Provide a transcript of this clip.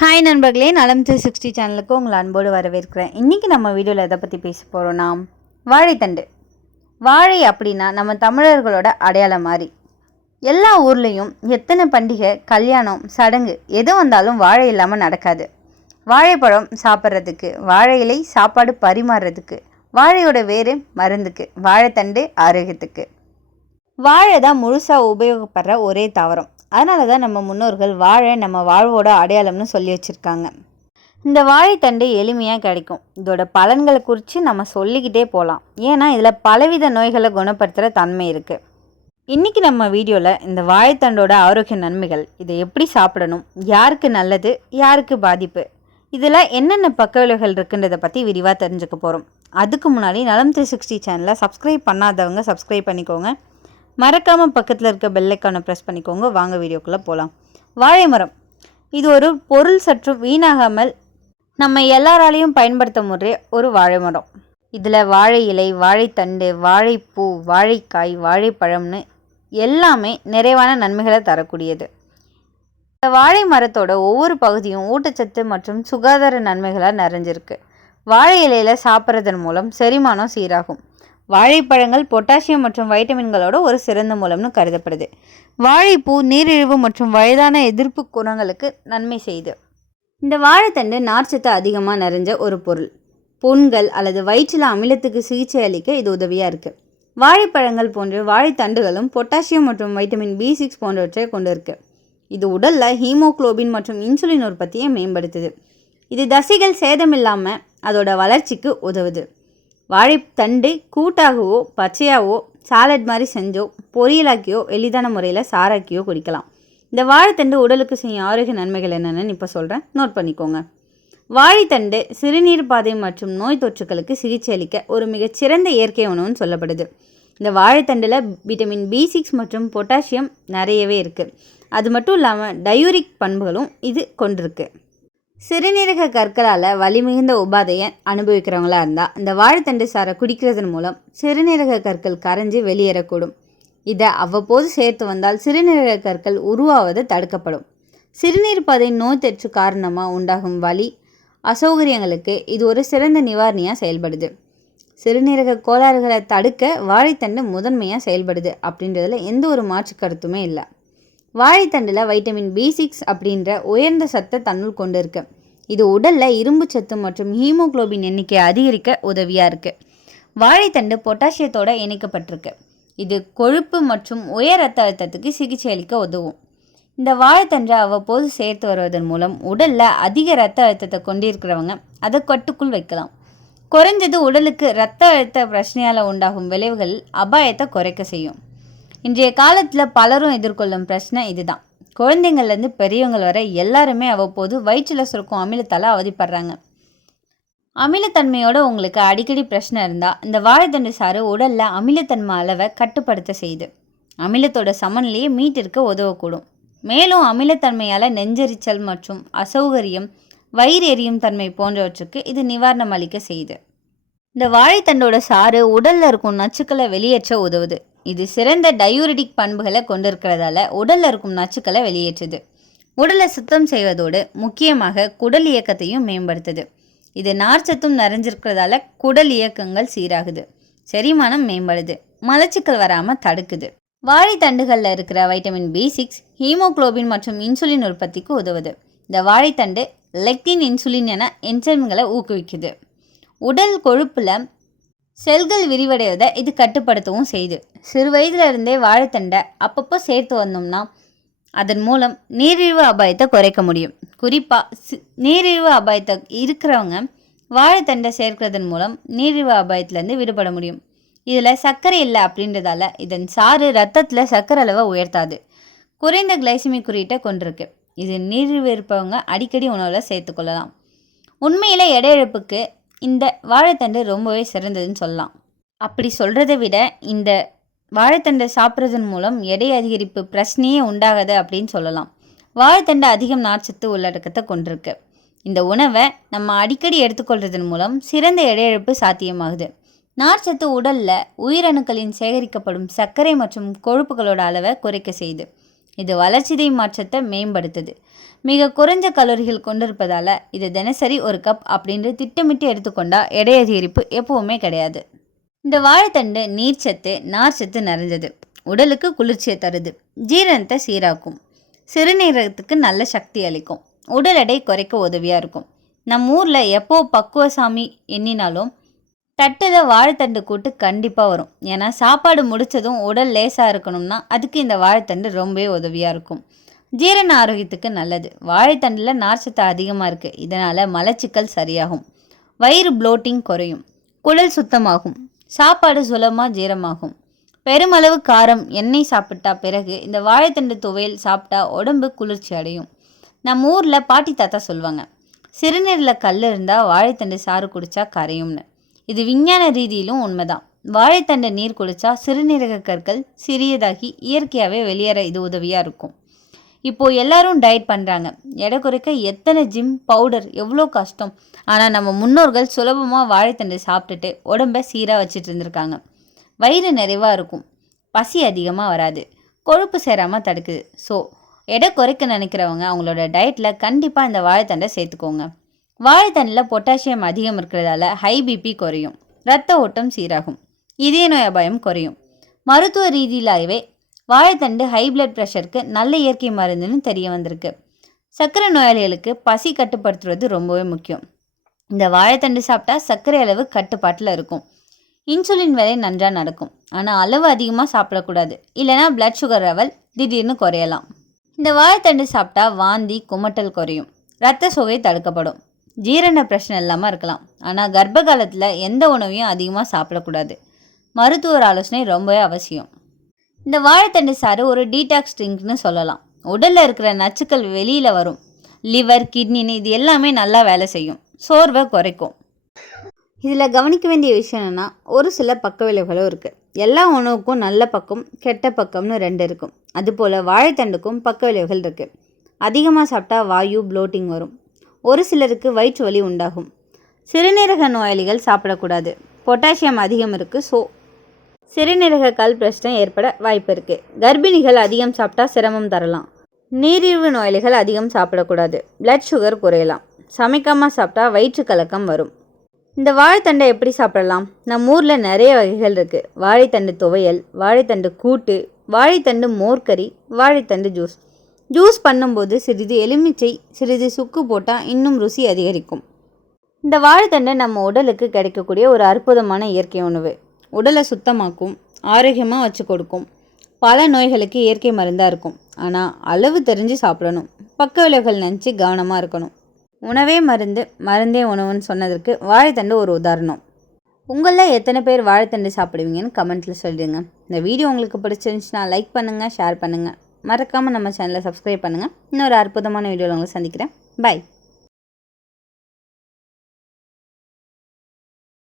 Hi நண்பர்களே நலம் three sixty சேனலுக்கு உங்களை அன்போடு வரவேற்கிறேன். இன்றைக்கி நம்ம வீடியோவில் எதை பற்றி பேச போகிறோன்னா வாழைத்தண்டு. வாழை அப்படின்னா நம்ம தமிழர்களோட அடையாளம் மாதிரி எல்லா ஊர்லேயும் எத்தனை பண்டிகை கல்யாணம் சடங்கு எது வந்தாலும் வாழை இல்லாமல் நடக்காது. வாழைப்பழம் சாப்பிட்றதுக்கு வாழை இலை சாப்பாடு பரிமாறுறதுக்கு வாழையோட வேறு மருந்துக்கு வாழைத்தண்டு ஆரோக்கியத்துக்கு. வாழை தான் முழுசாக உபயோகப்படுற ஒரே தாவரம். அதனால தான் நம்ம முன்னோர்கள் வாழை நம்ம வாழ்வோட அடையாளம்னு சொல்லி வச்சுருக்காங்க. இந்த வாழைத்தண்டு எளிமையாக கிடைக்கும். இதோட பலன்களை குறித்து நம்ம சொல்லிக்கிட்டே போகலாம் ஏன்னா இதில் பலவித நோய்களை குணப்படுத்துகிற தன்மை இருக்குது இன்றைக்கி நம்ம வீடியோவில் இந்த வாழைத்தண்டோட ஆரோக்கிய நன்மைகள் இதை எப்படி சாப்பிடணும் யாருக்கு நல்லது யாருக்கு பாதிப்பு இதில் என்னென்ன பக்க விளைவுகள் இருக்குன்றதை பற்றி விரிவாக தெரிஞ்சுக்க போகிறோம் அதுக்கு முன்னாடி நலம் த்ரீ சிக்ஸ்டி சேனலை சப்ஸ்கிரைப் பண்ணாதவங்க சப்ஸ்கிரைப் பண்ணிக்கோங்க. மறக்காமல் பக்கத்தில் இருக்க பெல்லைக்கானை ப்ரெஸ் பண்ணிக்கோங்க. வாங்க வீடியோக்குள்ளே போகலாம் வாழை மரம். இது ஒரு பொருள் சற்று வீணாகாமல் நம்ம எல்லாராலையும் பயன்படுத்த முறை ஒரு வாழை மரம். இதில் வாழை இலை வாழைத்தண்டு வாழைப்பூ வாழைக்காய் வாழைப்பழம்னு எல்லாமே நிறைவான நன்மைகளை தரக்கூடியது. இந்த வாழை மரத்தோட ஒவ்வொரு பகுதியும் ஊட்டச்சத்து மற்றும் சுகாதார நன்மைகளாக நிறைஞ்சிருக்கு. வாழை இலையில் சாப்பிட்றதன் மூலம் செரிமானம் சீராகும். வாழைப்பழங்கள் பொட்டாசியம் மற்றும் வைட்டமின்களோட ஒரு சிறந்த மூலம்னு கருதப்படுது. வாழைப்பூ நீரிழிவு மற்றும் வயதான எதிர்ப்பு குணங்களுக்கு நன்மை செய்யுது. இந்த வாழைத்தண்டு நார்ச்சத்து அதிகமாக நிறைஞ்ச ஒரு பொருள். புண்கள் அல்லது வயிற்றில் அமிலத்துக்கு சிகிச்சை அளிக்க இது உதவியாக இருக்குது வாழைப்பழங்கள் போன்ற வாழைத்தண்டுகளும் பொட்டாசியம் மற்றும் வைட்டமின் பி சிக்ஸ் போன்றவற்றை கொண்டு இருக்குது இது உடலில் ஹீமோக்ளோபின் மற்றும் இன்சுலின் உற்பத்தியை மேம்படுத்துது. இது தசைகள் சேதமில்லாமல் அதோட வளர்ச்சிக்கு உதவுது. வாழைத்தண்டு கூட்டாகவோ பச்சையாகவோ சாலட் மாதிரி செஞ்சோ பொரியலாக்கியோ எளிதான முறையில் சாராக்கியோ குடிக்கலாம். இந்த வாழைத்தண்டு உடலுக்கு செய்யும் ஆரோக்கிய நன்மைகள் என்னென்னு இப்போ சொல்கிறேன் நோட் பண்ணிக்கோங்க. வாழைத்தண்டு சிறுநீர் பாதை மற்றும் நோய் தொற்றுகளுக்கு சிகிச்சை அளிக்க ஒரு மிகச்சிறந்த இயற்கை உணவுன்னு சொல்லப்படுது. இந்த வாழைத்தண்டில் விட்டமின் பி சிக்ஸ் மற்றும் பொட்டாசியம் நிறையவே இருக்குது அது மட்டும் இல்லாமல் டயூரிக் பண்புகளும் இது கொண்டிருக்கு. சிறுநீரக கற்களால் வலிமிகுந்த உபாதையை அனுபவிக்கிறவங்களா இருந்தால் இந்த வாழைத்தண்டு சாரை குடிக்கிறதன் மூலம் சிறுநீரக கற்கள் கரைஞ்சி வெளியேறக்கூடும். இதை அவ்வப்போது சேர்த்து வந்தால் சிறுநீரக கற்கள் உருவாவது தடுக்கப்படும். சிறுநீர் பாதை நோய் தொற்று காரணமாக உண்டாகும் வலி அசௌகரியங்களுக்கு இது ஒரு சிறந்த நிவாரணியாக செயல்படுது. சிறுநீரக கோளாறுகளை தடுக்க வாழைத்தண்டு முதன்மையாக செயல்படுது அப்படின்றதுல எந்த ஒரு மாற்று கருத்துமே இல்லை. வாழைத்தண்டில் வைட்டமின் பி சிக்ஸ் அப்படின்ற உயர்ந்த சத்தை தன்னுள் கொண்டு இருக்கு இது உடலில் இரும்பு சத்து மற்றும் ஹீமோக்ளோபின் எண்ணிக்கையை அதிகரிக்க உதவியாக இருக்குது வாழைத்தண்டு பொட்டாசியத்தோடு இணைக்கப்பட்டிருக்கு. இது கொழுப்பு மற்றும் உயர் ரத்த அழுத்தத்துக்கு சிகிச்சை அளிக்க உதவும். இந்த வாழைத்தண்டை அவ்வப்போது சேர்த்து வருவதன் மூலம் உடலில் அதிக ரத்த அழுத்தத்தை கொண்டிருக்கிறவங்க அதை கட்டுக்குள் வைக்கலாம். குறைஞ்சது உடலுக்கு ரத்த அழுத்த பிரச்சனையால் உண்டாகும் விளைவுகள் அபாயத்தை குறைக்க செய்யும். இன்றைய காலத்தில் பலரும் எதிர்கொள்ளும் பிரச்சனை இதுதான். குழந்தைங்கள்லேருந்து பெரியவங்கள் வரை எல்லாருமே அவ்வப்போது வயிற்றில் சுருக்கும் அமிலத்தால் அவதிப்படுறாங்க. அமிலத்தன்மையோட உங்களுக்கு அடிக்கடி பிரச்சனை இருந்தால் இந்த வாழைத்தண்டு சாறு உடலில் அமிலத்தன்மை அளவை கட்டுப்படுத்த செய்யுது அமிலத்தோட சமநிலையை மீட்டிருக்க உதவக்கூடும். மேலும் அமிலத்தன்மையால் நெஞ்செரிச்சல் மற்றும் அசௌகரியம் வயிறு எரியும் தன்மை போன்றவற்றுக்கு இது நிவாரணம் அளிக்க செய்யுது இந்த வாழைத்தண்டோட சாறு உடலில் இருக்கும் நச்சுக்களை வெளியேற்ற உதவுது. இது சிறந்த டயூரிடிக் பண்புகளை கொண்டிருக்கிறதால உடலில் இருக்கும் நச்சுக்களை வெளியேற்றுது. உடலை சுத்தம் செய்வதோடு முக்கியமாக குடல் இயக்கத்தையும் மேம்படுத்துது. இது நார்ச்சத்தும் நிறைஞ்சிருக்கிறதால குடல் இயக்கங்கள் சீராகுது. செரிமானம் மேம்படுது. மலச்சிக்கல் வராமல் தடுக்குது. வாழைத்தண்டுகளில் இருக்கிற வைட்டமின் பி சிக்ஸ் ஹீமோக்ளோபின் மற்றும் இன்சுலின் உற்பத்திக்கு உதவுது. இந்த வாழைத்தண்டு லெக்டின் இன்சுலின் என என்சைம்களை ஊக்குவிக்குது. உடல் கொழுப்பில் செல்கள் விரிவடைவதை இது கட்டுப்படுத்தவும் செய்யுது சிறு வயதுல இருந்தே வாழைத்தண்டை அப்பப்போ சேர்த்து வந்தோம்னா அதன் மூலம் நீரிழிவு அபாயத்தை குறைக்க முடியும். குறிப்பாக நீரிழிவு அபாயத்தை இருக்கிறவங்க வாழைத்தண்டை சேர்க்கிறதன் மூலம் நீரிழிவு அபாயத்திலேருந்து விடுபட முடியும். இதில் சர்க்கரை இல்லை அப்படின்றதால இதன் சாறு ரத்தத்தில் சர்க்கரை அளவை உயர்த்தாது. குறைந்த கிளைசிமிக் குறியீட்டை கொண்டிருக்கு. இது நீரிழிவு இருப்பவங்க அடிக்கடி உணவில் சேர்த்துக்கொள்ளலாம் உண்மையில் எடை இழப்புக்கு இந்த வாழைத்தண்டு ரொம்பவே சிறந்ததுன்னு சொல்லலாம். அப்படி சொல்கிறத விட இந்த வாழைத்தண்டை சாப்பிட்றதன் மூலம் எடை அதிகரிப்பு பிரச்சனையே உண்டாகாது அப்படின்னு சொல்லலாம். வாழைத்தண்டு அதிகம் நார்ச்சத்து உள்ளடக்கத்தை கொண்டிருக்கு. இந்த உணவை நம்ம அடிக்கடி எடுத்துக்கொள்றதன் மூலம் சிறந்த எடையிழப்பு சாத்தியமாகுது. நார்ச்சத்து உடலில் உயிரணுக்களின் சேகரிக்கப்படும் சர்க்கரை மற்றும் கொழுப்புகளோட அளவை குறைக்க செய்யுது இது வளர்ச்சிதை மாற்றத்தை மேம்படுத்துது. மிக குறைஞ்ச கலோரிகள் கொண்டிருப்பதால் இது தினசரி ஒரு கப் அப்படின்று திட்டமிட்டு எடுத்துக்கொண்டா எடை அதிகரிப்பு எப்பவுமே கிடையாது. இந்த வாழைத்தண்டு நீர்ச்சத்து நார்ச்சத்து நிறைஞ்சது. உடலுக்கு குளிர்ச்சியை தருது. ஜீரணத்தை சீராக்கும். சிறுநீரகத்துக்கு நல்ல சக்தி அளிக்கும். உடல் எடை குறைக்க உதவியாக இருக்கும். நம்ம ஊரில் எப்போ பக்குவசாமி எண்ணினாலும் தட்டில் வாழைத்தண்டு கூட்டு கண்டிப்பாக வரும். ஏன்னா சாப்பாடு முடித்ததும் உடல் லேசாக இருக்கணும்னா அதுக்கு இந்த வாழைத்தண்டு ரொம்பவே உதவியாக இருக்கும். ஜீரண ஆரோக்கியத்துக்கு நல்லது. வாழைத்தண்டில் நார்ச்சத்து அதிகமாக இருக்குது இதனால் மலச்சிக்கல் சரியாகும். வயிறு ப்ளோட்டிங் குறையும். குழல் சுத்தமாகும். சாப்பாடு சுலபமாக ஜீரமாகும் பெருமளவு காரம் எண்ணெய் சாப்பிட்டா பிறகு இந்த வாழைத்தண்டு துவையல் சாப்பிட்டா உடம்பு குளிர்ச்சி அடையும். நம்ம ஊரில் பாட்டி தாத்தா சொல்லுவாங்க சிறுநீரில் கல் இருந்தால் வாழைத்தண்டு சாறு குடித்தா கரையும்னு. இது விஞ்ஞான ரீதியிலும் உண்மைதான். வாழைத்தண்டை நீர் குடித்தா சிறுநீரக கற்கள் சிறியதாகி இயற்கையாகவே வெளியேற இது உதவியாக இருக்கும். இப்போது எல்லாரும் டயட் பண்ணுறாங்க எடை குறைக்க எத்தனை ஜிம் பவுடர் எவ்வளோ கஷ்டம். ஆனால் நம்ம முன்னோர்கள் சுலபமாக வாழைத்தண்டை சாப்பிட்டுட்டு உடம்பை சீராக வச்சுட்டு இருந்திருக்காங்க. வயிறு நிறைவாக இருக்கும். பசி அதிகமாக வராது. கொழுப்பு சேராமல் தடுக்குது. ஸோ எடை குறைக்க நினைக்கிறவங்க அவங்களோட டயட்டில் கண்டிப்பாக இந்த வாழைத்தண்டை சேர்த்துக்கோங்க. வாழைத்தண்டில் பொட்டாசியம் அதிகம் இருக்கிறதால ஹை பிபி குறையும். இரத்த ஓட்டம் சீராகும். இதய நோய் அபாயம் குறையும். மருத்துவ ரீதியிலாகவே வாழைத்தண்டு ஹை பிளட் ப்ரெஷருக்கு நல்ல இயற்கை மருந்துன்னு தெரிய வந்திருக்கு. சர்க்கரை நோயாளிகளுக்கு பசி கட்டுப்படுத்துவது ரொம்பவே முக்கியம். இந்த வாழைத்தண்டு சாப்பிட்டா சர்க்கரை அளவு கட்டுப்பாட்டில் இருக்கும். இன்சுலின் வேலை நன்றாக நடக்கும். ஆனால் அளவு அதிகமாக சாப்பிடக்கூடாது. இல்லைனா பிளட் சுகர் லெவல் திடீர்னு குறையலாம். இந்த வாழைத்தண்டு சாப்பிட்டா வாந்தி குமட்டல் குறையும். ரத்த சோகை தடுக்கப்படும். ஜீரண பிரச்சனை இல்லாமல் இருக்கலாம். ஆனால் கர்ப்ப காலத்தில் எந்த உணவையும் அதிகமாக சாப்பிடக்கூடாது. மருத்துவர் ஆலோசனை ரொம்பவே அவசியம். இந்த வாழைத்தண்டு சாறு ஒரு டீடாக்ஸ் ட்ரிங்க்னு சொல்லலாம். உடலில் இருக்கிற நச்சுக்கள் வெளியில் வரும். லிவர் கிட்னின்னு இது எல்லாமே நல்லா வேலை செய்யும். சோர்வை குறைக்கும். இதில் கவனிக்க வேண்டிய விஷயம் என்னென்னா ஒரு சில பக்க விளைவுகளும் இருக்குது எல்லா உணவுக்கும் நல்ல பக்கம் கெட்ட பக்கம்னு ரெண்டு இருக்கும். அதுபோல் வாழைத்தண்டுக்கும் பக்க விளைவுகள் இருக்குது அதிகமாக சாப்பிட்டா வாயு ப்ளோட்டிங் வரும். ஒரு சிலருக்கு வயிற்று வலி உண்டாகும். சிறுநீரக நோயாளிகள் சாப்பிடக்கூடாது. பொட்டாசியம் அதிகம் இருக்குது ஸோ சிறுநீரக கல் பிரச்சனை ஏற்பட வாய்ப்பு இருக்குது கர்ப்பிணிகள் அதிகம் சாப்பிட்டா சிரமம் தரலாம். நீரிழிவு நோயாளிகள் அதிகம் சாப்பிடக்கூடாது. பிளட் சுகர் குறையலாம். சமைக்காமல் சாப்பிட்டா வயிற்று கலக்கம் வரும். இந்த வாழைத்தண்டை எப்படி சாப்பிடலாம்? நம்ம ஊரில் நிறைய வகைகள் இருக்குது வாழைத்தண்டு துவையல் வாழைத்தண்டு கூட்டு வாழைத்தண்டு மோர்கறி வாழைத்தண்டு ஜூஸ். ஜூஸ் பண்ணும்போது சிறிது எலுமிச்சை சிறிது சுக்கு போட்டால் இன்னும் ருசி அதிகரிக்கும். இந்த வாழைத்தண்டை நம்ம உடலுக்கு கிடைக்கக்கூடிய ஒரு அற்புதமான இயற்கை உணவு. உடலை சுத்தமாக்கும் ஆரோக்கியமாக வச்சு கொடுக்கும். பல நோய்களுக்கு இயற்கை மருந்தாக இருக்கும். ஆனால் அளவு தெரிஞ்சு சாப்பிடணும். பக்க விளைவுகள் நினச்சி கவனமாக இருக்கணும். உணவே மருந்து மருந்தே உணவுன்னு சொன்னதற்கு வாழைத்தண்டு ஒரு உதாரணம். உங்களில் எத்தனை பேர் வாழைத்தண்டு சாப்பிடுவீங்கன்னு கமெண்ட்டில் சொல்லிடுங்க. இந்த வீடியோ உங்களுக்கு பிடிச்சிருந்துச்சுன்னா லைக் பண்ணுங்கள் ஷேர் பண்ணுங்கள் மறக்காமல் நம்ம சேனலை சப்ஸ்கிரைப் பண்ணுங்கள் இன்னொரு அற்புதமான வீடியோவில் உங்களை சந்திக்கிறேன். பை